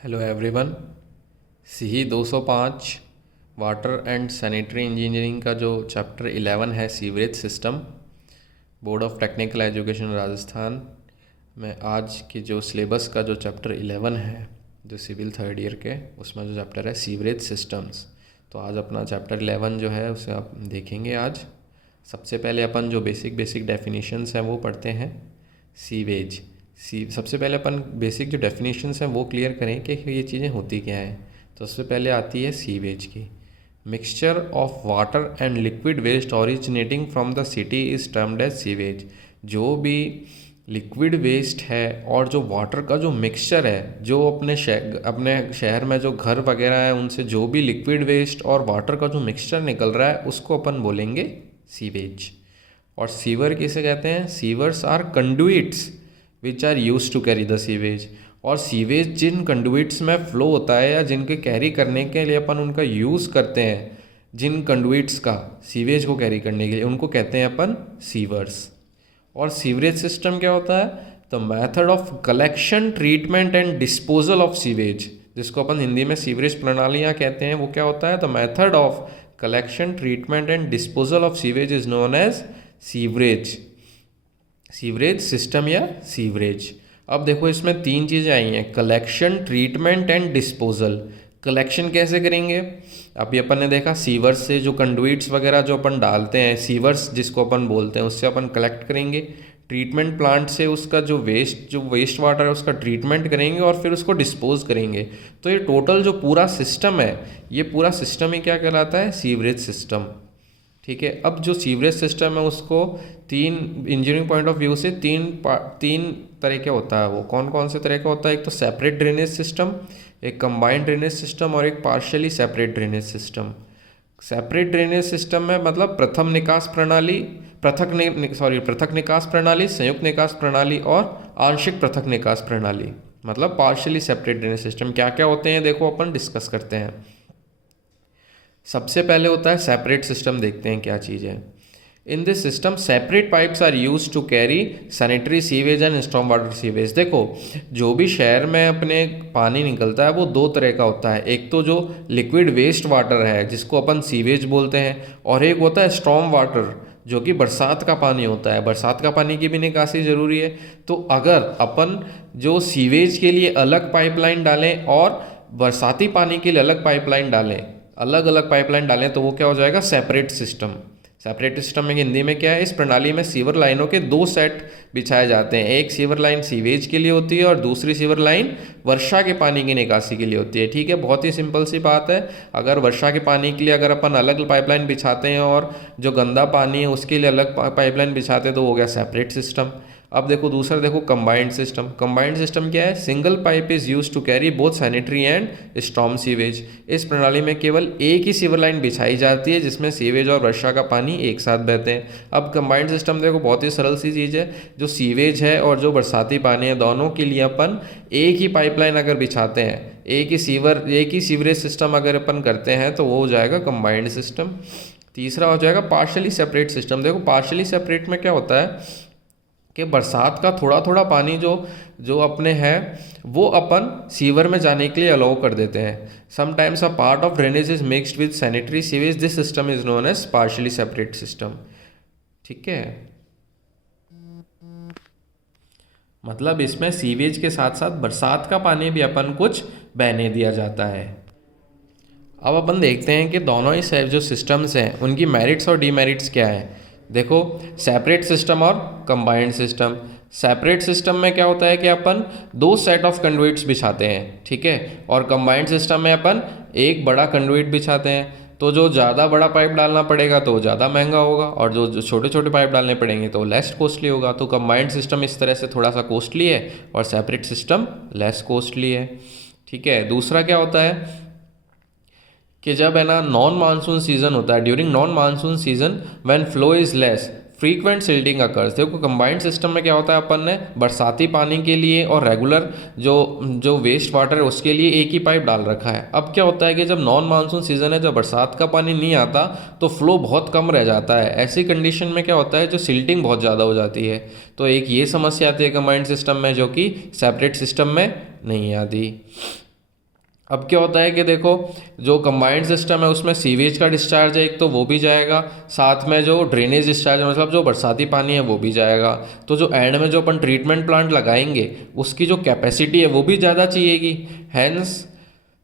Hello everyone. C 205 water and sanitary engineering का जो chapter 11 है sewerage system, board of technical education Rajasthan में आज के जो सिलेबस का जो चैप्टर 11 है जो सिविल थर्ड ईयर के, उसमें जो चैप्टर है सीवरेज सिस्टम्स। तो आज अपना चैप्टर 11 जो है उसे आप देखेंगे। आज सबसे पहले अपन जो बेसिक डेफिनेशंस हैं वो पढ़ते हैं। सीवेज सबसे पहले अपन बेसिक जो डेफिनेशंस हैं वो क्लियर करें कि ये चीज़ें होती क्या हैं। तो सबसे पहले आती है सीवेज की। Mixture of water and liquid waste originating from the city is termed as sewage. जो भी लिक्विड वेस्ट है और जो वाटर का जो मिक्सचर है, जो अपने शहर में जो घर वगैरह है उनसे जो भी लिक्विड वेस्ट और वाटर का जो मिक्सचर निकल रहा है उसको अपन बोलेंगे सीवेज। और सीवर किसे कहते हैं? Sewers are conduits which are use to carry the sewage. और सीवेज जिन कंडुइट्स में फ्लो होता है या जिनके कैरी करने के लिए अपन उनका यूज़ करते हैं, जिन कंडुइट्स का सीवेज को कैरी करने के लिए, उनको कहते हैं अपन सीवर्स। और सीवरेज सिस्टम क्या होता है? The method of collection, treatment and disposal of sewage, जिसको अपन हिंदी में सीवरेज प्रणालियाँ कहते हैं, वो क्या होता है? The method of collection, treatment and disposal of sewage is known as sewerage, sewerage system या सीवरेज। अब देखो इसमें तीन चीज़ें आई हैं, collection, treatment and disposal. Collection कैसे करेंगे? अभी अपन ने देखा सीवर्स से जो कंडुइट्स वगैरह जो अपन डालते हैं, सीवर्स जिसको अपन बोलते हैं, उससे अपन कलेक्ट करेंगे। ट्रीटमेंट प्लांट से उसका जो वेस्ट वाटर है उसका ट्रीटमेंट करेंगे और फिर उसको डिस्पोज करेंगे। तो ये टोटल जो पूरा सिस्टम है, ये पूरा सिस्टम ही क्या कहलाता है? Sewerage system. ठीक है। अब जो सीवरेज सिस्टम है उसको तीन इंजीनियरिंग पॉइंट ऑफ व्यू से तीन तरह का होता है। वो कौन कौन से तरह का होता है? एक तो सेपरेट ड्रेनेज सिस्टम, एक कंबाइंड ड्रेनेज सिस्टम और एक partially separate drainage system. Separate drainage system में मतलब पृथक निकास प्रणाली, संयुक्त निकास प्रणाली और आंशिक पृथक निकास प्रणाली, मतलब पार्शियली सेपरेट ड्रेनेज सिस्टम। क्या क्या होते हैं देखो अपन डिस्कस करते हैं। सबसे पहले होता है सेपरेट सिस्टम। देखते हैं क्या चीज़ है। In this system separate pipes are use to carry sanitary sewage and storm water sewage. देखो जो भी शहर में अपने पानी निकलता है वो दो तरह का होता है। एक तो जो लिक्विड वेस्ट वाटर है जिसको अपन सीवेज बोलते हैं, और एक होता है स्टॉर्म वाटर जो कि बरसात का पानी होता है। बरसात का पानी की भी निकासी ज़रूरी है। तो अगर अपन जो सीवेज के लिए अलग पाइपलाइन डालें और बरसाती पानी के लिए अलग पाइपलाइन डालें, अलग अलग पाइपलाइन डालें, तो वो क्या हो जाएगा? Separate system. सेपरेट सिस्टम में हिंदी में क्या है? इस प्रणाली में सीवर लाइनों के दो सेट बिछाए जाते हैं। एक सीवर लाइन सीवेज के लिए होती है और दूसरी सीवर लाइन वर्षा के पानी की निकासी के लिए होती है। ठीक है, बहुत ही सिंपल सी बात है। अगर वर्षा के पानी के लिए अगर अपन अलग पाइपलाइन बिछाते हैं और जो गंदा पानी है उसके लिए अलग पाइपलाइन बिछाते हैं तो हो गया सेपरेट सिस्टम। अब देखो दूसरा, देखो कंबाइंड सिस्टम। कंबाइंड सिस्टम क्या है? Single pipe is use to carry both sanitary and storm sewage. इस प्रणाली में केवल एक ही सीवर लाइन बिछाई जाती है जिसमें सीवेज और वर्षा का पानी एक साथ बहते हैं। अब कंबाइंड सिस्टम देखो बहुत ही सरल सी चीज़ है। जो सीवेज है और जो बरसाती पानी है दोनों के लिए अपन एक ही पाइपलाइन अगर बिछाते हैं, एक ही सीवरेज सिस्टम अगर अपन करते हैं तो वो हो जाएगा कंबाइंड सिस्टम। तीसरा हो जाएगा पार्शियली सेपरेट सिस्टम। देखो पार्शियली सेपरेट में क्या होता है कि बरसात का थोड़ा थोड़ा पानी जो अपने हैं वो अपन सीवर में जाने के लिए अलाउ कर देते हैं। Sometimes a part of drainage is mixed with sanitary sewage, this system is known as partially separate system. ठीक है, मतलब इसमें सीवेज के साथ साथ बरसात का पानी भी अपन कुछ बहने दिया जाता है। अब अपन देखते हैं कि दोनों ही जो सिस्टम्स हैं उनकी मेरिट्स और डीमेरिट्स क्या है। देखो सेपरेट सिस्टम और कंबाइंड सिस्टम। सेपरेट सिस्टम में क्या होता है कि अपन दो सेट ऑफ कंडुइट्स बिछाते हैं, ठीक है, और कंबाइंड सिस्टम में अपन एक बड़ा कंडुइट बिछाते हैं। तो जो ज़्यादा बड़ा पाइप डालना पड़ेगा तो ज़्यादा महंगा होगा और जो छोटे छोटे पाइप डालने पड़ेंगे तो लेस कॉस्टली होगा। तो कंबाइंड सिस्टम इस तरह से थोड़ा सा कॉस्टली है और सेपरेट सिस्टम लेस कॉस्टली है। ठीक है, दूसरा क्या होता है कि जब है ना नॉन मानसून सीजन होता है, during non monsoon season when flow is less frequent silting occurs. देखो कंबाइंड सिस्टम में क्या होता है, अपन ने बरसाती पानी के लिए और रेगुलर जो वेस्ट वाटर है उसके लिए एक ही पाइप डाल रखा है। अब क्या होता है कि जब नॉन मानसून सीजन है, जब बरसात का पानी नहीं आता तो फ्लो बहुत कम रह जाता है। ऐसी कंडीशन में क्या होता है, जो सिल्टिंग बहुत ज़्यादा हो जाती है। तो एक ये समस्या आती है कंबाइंड सिस्टम में जो कि सेपरेट सिस्टम में नहीं आती। अब क्या होता है कि देखो, जो कंबाइंड सिस्टम है उसमें सीवेज का डिस्चार्ज है एक, तो वो भी जाएगा, साथ में जो ड्रेनेज डिस्चार्ज है मतलब जो बरसाती पानी है वो भी जाएगा। तो जो एंड में जो अपन ट्रीटमेंट प्लांट लगाएंगे उसकी जो कैपेसिटी है वो भी ज़्यादा चाहिएगी। Hence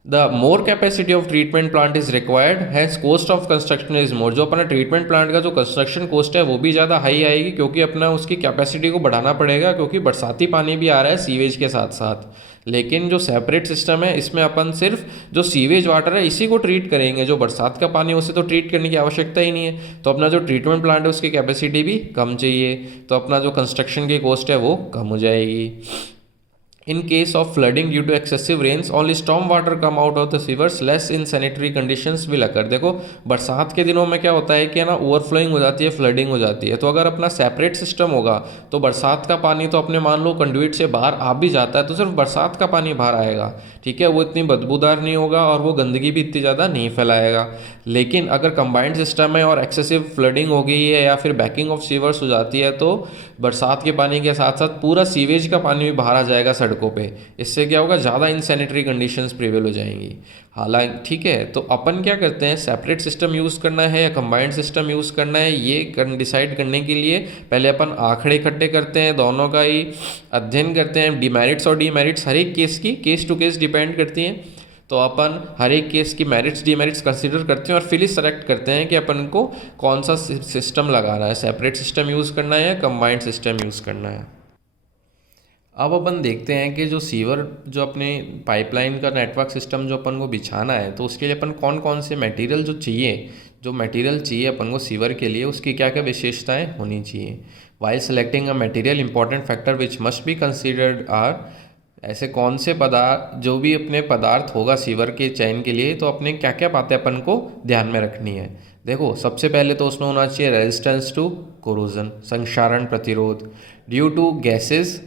the more capacity of treatment plant is required, hence cost of construction is more. जो अपना ट्रीटमेंट प्लांट का जो कंस्ट्रक्शन कॉस्ट है वो भी ज़्यादा हाई आएगी, क्योंकि अपना उसकी कैपेसिटी को बढ़ाना पड़ेगा, क्योंकि बरसाती पानी भी आ रहा है सीवेज के साथ साथ। लेकिन जो सेपरेट सिस्टम है इसमें अपन सिर्फ जो सीवेज वाटर है इसी को ट्रीट करेंगे, जो बरसात का पानी है उसे तो ट्रीट करने की आवश्यकता ही नहीं है। तो अपना जो ट्रीटमेंट प्लांट है उसकी कैपेसिटी भी कम चाहिए, तो अपना जो कंस्ट्रक्शन की कॉस्ट है वो कम हो जाएगी। In case of flooding due to excessive rains, only storm water come out of the sewers, less in sanitary conditions will occur। देखो बरसात के दिनों में क्या होता है कि है ना, ओवरफ्लोइंग हो जाती है, फ्लडिंग हो जाती है। तो अगर अपना सेपरेट सिस्टम होगा तो बरसात का पानी तो अपने मान लो कंडुइट से बाहर आ भी जाता है, तो सिर्फ बरसात का पानी बाहर आएगा, ठीक है, वो इतनी बदबूदार नहीं होगा और वो गंदगी भी इतनी ज़्यादा नहीं फैलाएगा। लेकिन अगर कंबाइंड सिस्टम है और एक्सेसिव फ्लडिंग हो गई है या फिर बैकिंग ऑफ सीवर्स हो जाती है, तो बरसात के पानी के साथ साथ पूरा सीवेज का पानी भी बाहर आ जाएगा सड़कों पे। इससे क्या होगा, ज़्यादा इनसैनिटरी कंडीशंस प्रिवेल हो जाएंगी। हालांकि ठीक है, तो अपन क्या करते हैं, सेपरेट सिस्टम यूज़ करना है या कंबाइंड सिस्टम यूज़ करना है, ये डिसाइड करने के लिए पहले अपन आंकड़े इकट्ठे करते हैं, दोनों का ही अध्ययन करते हैं। डिमेरिट्स और डीमेरिट्स हर एक केस की केस टू केस डिपेंड करती हैं, तो अपन हर एक केस की मेरिट्स डीमेरिट्स कंसीडर करते हैं और फिर ही सेलेक्ट करते हैं कि अपन को कौन सा सिस्टम लगाना है, सेपरेट सिस्टम यूज़ करना है या कंबाइंड सिस्टम यूज़ करना है। अब अपन देखते हैं कि जो सीवर जो अपने पाइपलाइन का नेटवर्क सिस्टम जो अपन को बिछाना है, तो उसके लिए अपन कौन कौन से मटेरियल जो मटेरियल चाहिए अपन को सीवर के लिए, उसकी क्या क्या विशेषताएं होनी चाहिए। While selecting a material important factor which must be considered are, ऐसे कौन से पदार्थ जो भी अपने पदार्थ होगा सीवर के चयन के लिए, तो अपने क्या क्या बातें अपन को ध्यान में रखनी है। देखो सबसे पहले तो उसमें होना चाहिए रेजिस्टेंस टू कोरोजन, संक्षारण प्रतिरोध। Due to gases,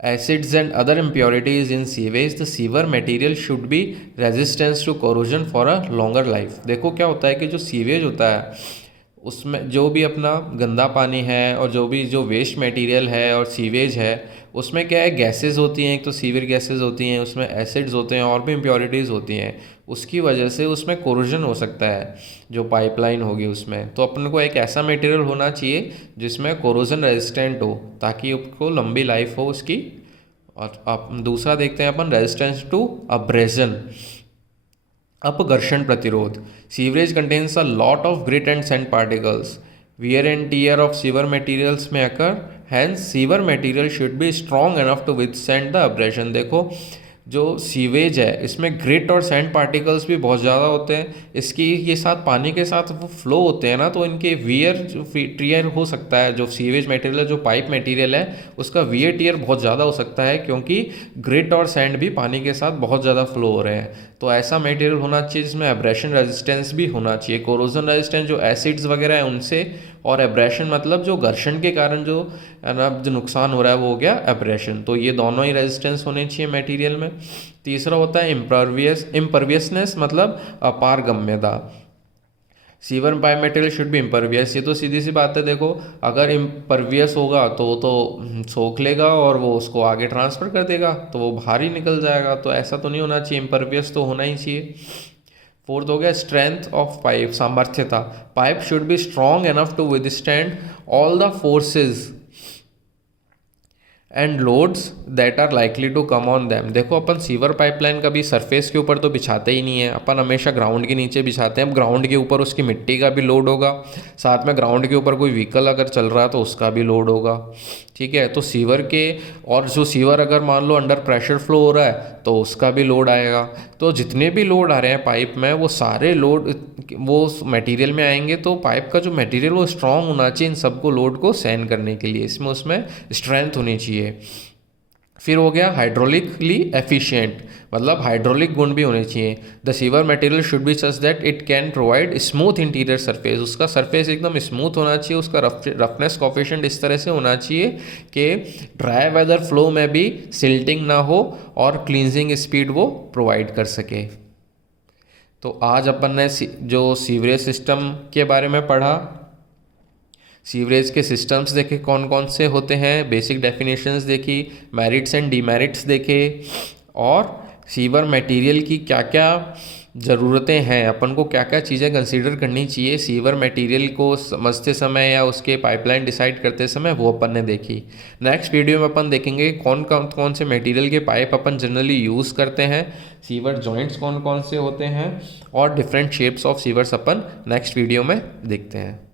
acids and other impurities in sewage, the sewer material should be resistant to corrosion for a longer life। देखो क्या होता है कि जो सीवेज होता है उसमें जो भी अपना गंदा पानी है और जो वेस्ट मटेरियल है और सीवेज है, उसमें क्या है, गैसेस होती हैं, एक तो सीवर गैसेस होती हैं, उसमें एसिड्स होते हैं और भी इम्प्योरिटीज़ होती हैं। उसकी वजह से उसमें कोरोजन हो सकता है जो पाइपलाइन होगी उसमें। तो अपन को एक ऐसा मटेरियल होना चाहिए जिसमें कोरोजन रेजिस्टेंट हो, ताकि उसको लंबी लाइफ हो उसकी। और आप दूसरा देखते हैं अपन रेजिस्टेंस टू अब्रेजन, अपघर्षण प्रतिरोध। Sewerage contains a lot of grit and sand particles, wear and tear of sewer materials may occur, hence sewer material should be strong enough to withstand the abrasion। देखो जो sewage है इसमें grit और sand particles भी बहुत ज़्यादा होते हैं, इसकी ये साथ पानी के साथ वो फ्लो होते हैं ना, तो इनके वियर टीयर हो सकता है। जो सीवेज मटेरियल है, जो पाइप मटेरियल है, उसका वियर टीयर बहुत ज़्यादा हो सकता है, क्योंकि ग्रिट और सैंड भी पानी के साथ बहुत ज़्यादा फ्लो हो रहे हैं। तो ऐसा मटेरियल होना चाहिए जिसमें एब्रेशन रेजिस्टेंस भी होना चाहिए, कोरोजन रेजिस्टेंस जो एसिड्स वगैरह है उनसे, और एब्रेशन मतलब जो घर्षण के कारण जो है ना जो नुकसान हो रहा है वो हो गया एब्रेशन। तो ये दोनों ही रेजिस्टेंस होने चाहिए मटेरियल में। तीसरा होता है इम्परवियसनेस, मतलब अपारगम्यता। Sewer pipe material should be impervious, ये तो सीधी सी बात है। देखो अगर इम्परवियस होगा तो सोख लेगा और वो उसको आगे ट्रांसफ़र कर देगा, तो वो बाहर ही निकल जाएगा। तो ऐसा तो नहीं होना चाहिए, इम्परवियस तो होना ही चाहिए। फोर्थ हो गया स्ट्रेंथ ऑफ पाइप, सामर्थ्यता। Pipe should be strong enough to withstand all the forces and loads that are likely to come on them. देखो अपन सीवर पाइपलाइन कभी सरफेस के ऊपर तो बिछाते ही नहीं है, अपन हमेशा ग्राउंड के नीचे बिछाते हैं। अब ग्राउंड के ऊपर उसकी मिट्टी का भी लोड होगा, साथ में ग्राउंड के ऊपर कोई व्हीकल अगर चल रहा है तो उसका भी लोड होगा, ठीक है। तो सीवर के, और जो सीवर अगर मान लो अंडर प्रेशर फ्लो हो रहा है तो उसका भी लोड आएगा। तो जितने भी लोड आ रहे हैं पाइप में वो सारे लोड वो मटेरियल में आएंगे। तो पाइप का जो मटेरियल वो स्ट्रांग होना चाहिए इन सबको लोड को सहन करने के लिए, इसमें उसमें स्ट्रेंथ होनी चाहिए। फिर हो गया हाइड्रोलिकली एफिशिएंट, मतलब हाइड्रोलिक गुण भी होने चाहिए। The sewer material should B such that it can provide smooth interior surface, उसका सरफेस एकदम स्मूथ होना चाहिए, उसका रफनेस कोफिशिएंट इस तरह से होना चाहिए कि ड्राई वेदर फ्लो में भी सिल्टिंग ना हो और क्लींजिंग स्पीड वो प्रोवाइड कर सके। तो आज अपन ने जो सीवरेज सिस्टम के बारे में पढ़ा, सीवरेज के सिस्टम्स देखे कौन कौन से होते हैं, बेसिक डेफिनेशंस देखी, मेरिट्स एंड डीमेरिट्स देखे, और सीवर मटेरियल की क्या क्या ज़रूरतें हैं, अपन को क्या क्या चीज़ें कंसीडर करनी चाहिए सीवर मटेरियल को समझते समय या उसके पाइपलाइन डिसाइड करते समय, वो अपन ने देखी। नेक्स्ट वीडियो में अपन देखेंगे कौन से मटेरियल के पाइप अपन जनरली यूज़ करते हैं, सीवर जॉइंट्स कौन कौन से होते हैं, और different shapes of sewers upon next video में देखते हैं।